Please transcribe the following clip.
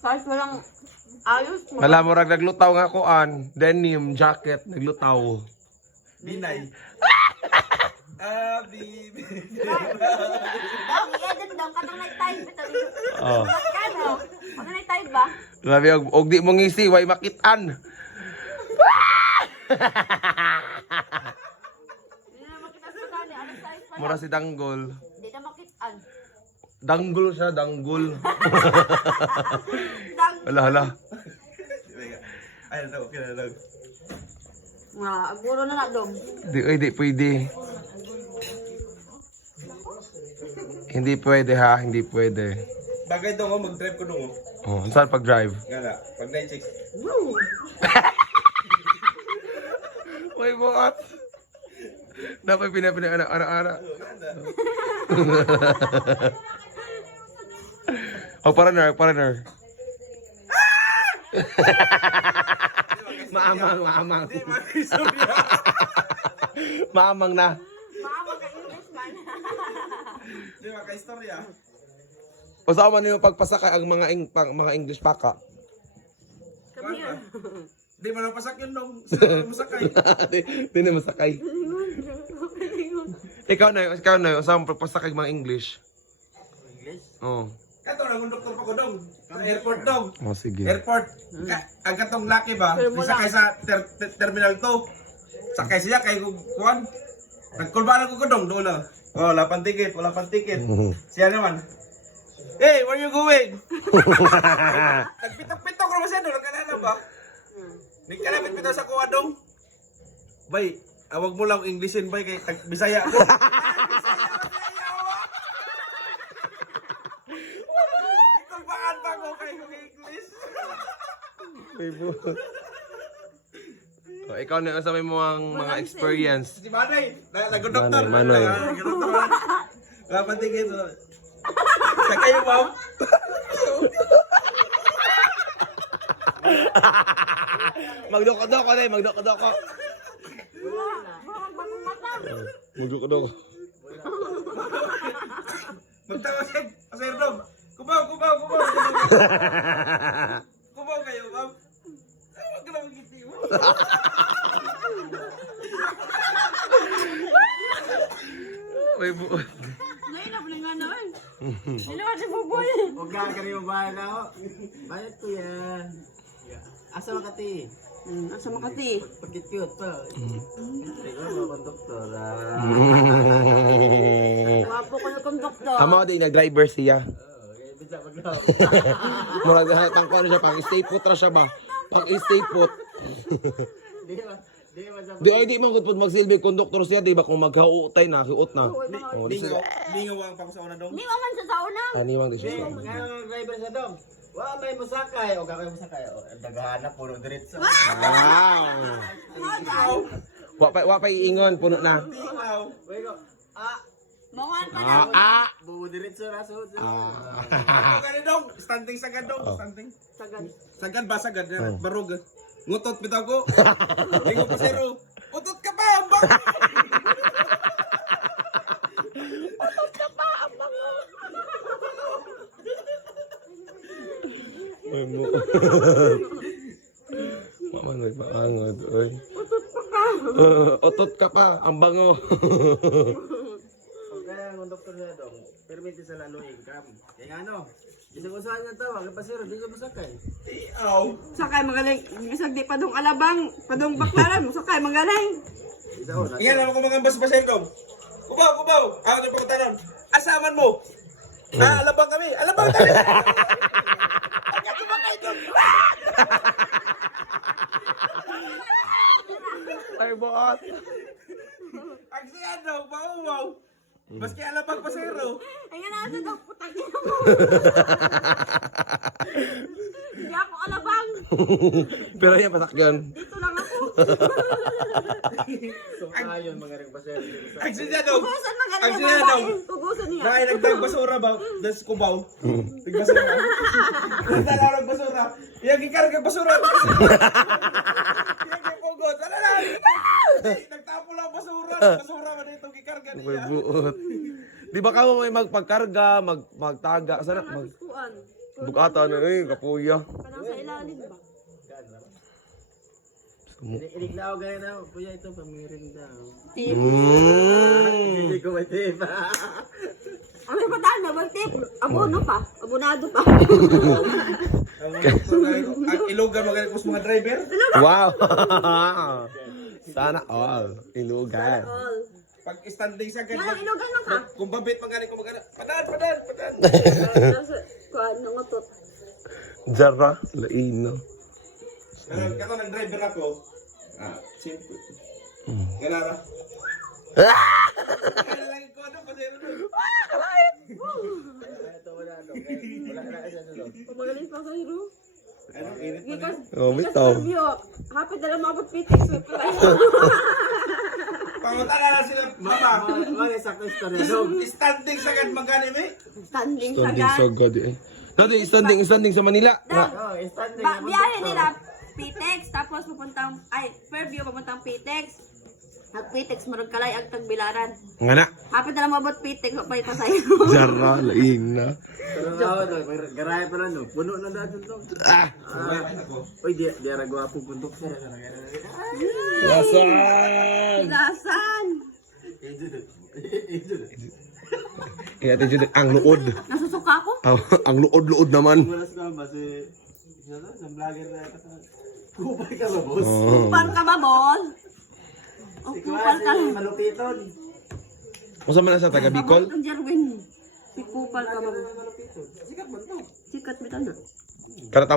Kahit walang ayos. Alam mo, naglutaw nga kuan. Denim, jacket, naglutaw. Binay. Bibi. Dong, i-edit daw. Katang nag-type. Oh. Kano? Ano nag-type ba? Labi, og di mo ngisi, way makitaan. Hindi na makita sa kanya. Ano size pa Mura yan? si Danggol. Hindi na makitaan. Danggol siya, danggol. Dang. Hala. Ay, na okay na lang. Aguro na na, Dong. Di pwede. Hindi pwede ha, hindi pwede. Bagay daw ako mag-drive ko nung. Oh, saan pag-drive? Gala, pag night chicks. Uy, bukat. Dapat pinapinag ana-ana. Oh, partner. Maamang. Hindi, mag-istorya. Maamang na. Maamag ka English man. Hindi, mag-istorya. Usawa man yung pagpasakay ang mga English paka. Come here. Hindi mo lang pasak yun nung masakay. Hindi na masakay. Ikaw na yun. Usawa mo pagpasakay mga English. English? Oh. Kato, nang doktor pa ko dong. Sa airport dong. Oh, sige. Airport. Ang katong laki ba? Sakay sa terminal 2. Sakay siya kay kuwan. Nagkulbalan ko dong doon na. Oh, wala pang ticket. Siya naman. Hey, where you going? Nagpitok-pitok naman siya doon. Nagkanana ba? Nagkalapit-pitok sa kuwa dong. Bay, awag mo lang Englishin bay kay Bisaya ako. Kulbangan pa ko kay English. May buhat. Oh, ikaw na sa mo ang mga experience. Si Manay, nag-doktor. Manoy. Nag-doktor. Wala pang ticket. Sa kayo, ma'am. Magdoko-doko na magdoko-doko. Magdoko-doko. Magtawa siya. Sir Dom. Kubaw. Kubaw kayo, ma'am. Huwag ka lang magkiti mo. May buhat. Ngayon na, pala nga na eh. Hindi naman si Buboy. Huwag ka kanina bahay na ako. Bayad ko yan. Asa Makati? Asa Makati? Pagkit-cute pa. Ikaw mga doktor. Wapo ko na konduktor. Amo din nag-driver siya. Bisa maglaw. Murag hatang ko siya pang stay put ra siya ba. Pag stay put. Di ba? Di ba sa Di man gud magsilbi konduktor siya di ba kung maghautay na, hiut na. Oh, di siya. Lingaw ang pang sa una dong. Hindi man sa sauna. Ani man di siya. Ngayon ang driver sa dom. Wala may masakay. O kakay masakay. O daghahanap puro diretso. Wow. Wa pa iingon puno na. Lingaw. Uy ko. Manguhan pa na. Buo diretso na sa Ako ka dong. Standing sagad dong. Standing. Sagad. Sagad ba? Sagad. Barog. Ngutot bitaw ko. Lingaw pa zero. Utot ka pa. Ay mo. Mama nagpaangad oy. Otot ka pa, ang bango. O kaya ang doktor na dom. Permit sa lalo income. Kaya ano? Isang usahan na to. Ang pasero. Di ka masakay. Aw. Sakay magaling. Isag di padong alabang. Padong baklaran. Sakay magaling. Isa o. Iyan naman ko mga bas-basen dong. Kubaw. Ako na pagkatanon. Asaman mo. Alabang kami. Ay boss. Ang siya daw. Wow. Baski alabang pasero. Ay nga nasa daw putang ina mo. Hindi ako alabang. Pero yan pasakyan. Dito lang ako. So ayon mga ring pasero. Ang siya daw. Tugusan magaling Ang ang siya daw. babae. Tugusan niya. Dahil nagtagbasura ba? Das kubaw. Nagbasura. Nagtalarag basura. Yung gikarga basura. Yung gipugot. Ano lang? Nagtapo lang basura. Basura man dito gikarga May niya. buot. Di ba ka mo may magpagkarga, magtaga, sana Kuan. bukata na kapuya. Kanang sa ilalim ba? Iniklaw ganyan na. Kuya, ito pamirin daw. Tip. Hindi ko matip. Ano yung pataan na? Mag-tip. Abono pa. Abonado pa. Ang ilugan magaling ko sa mga driver. Wow! Sana all. Ilugan. All. Pag standing sa Yan ang ganyan, inugan mo ka. kung babit magaling ko magana. Padan. Kuan, nangutot. Jara, laino. Pero kato ng driver ako. Simple. Ganara. Lagi ko ano pasero doon. Ito wala ano. Wala na isa sulod. Pumagaling pa kayo, Ru. Ano, init pa Gikas. din. Oh, bitaw. Hapit na lang mabot pitik. So, Pangutana na sila, mama. Wala sakto istorya. Dog. Standing sa gan magani me. standing sa Standing gas. sa God eh. Dati standing sa Manila. Dam. Oh, standing. Biyahe nila Pitex, tapos pupuntang, Fairview, papuntang Pitex. Nag-Pitex, marag kalay ang tagbilaran. Nga na. Hapit na lang mabot Pitex, mapay pa sa'yo. Jara, laing na. Pero ako to, garaya pa lang no. Puno na natin to. Ah! Uy, di ara gwapo bundok sa. Lasan! Ilasan. Kaya ito dyan, ang luod. Nasusuka ako. Ang luod-luod naman. Wala sa ba si sa vlogger na ito. Kupal ka ba, boss? Oh. Kupal ka ba, Bon? O, Si kupal ka. Kwasi, malupiton. Masa man na sa taga Bicol? Ang Jerwin. Si kupal ka ba? Malupiton. Sikat man to. Sikat bitaw na. Karatam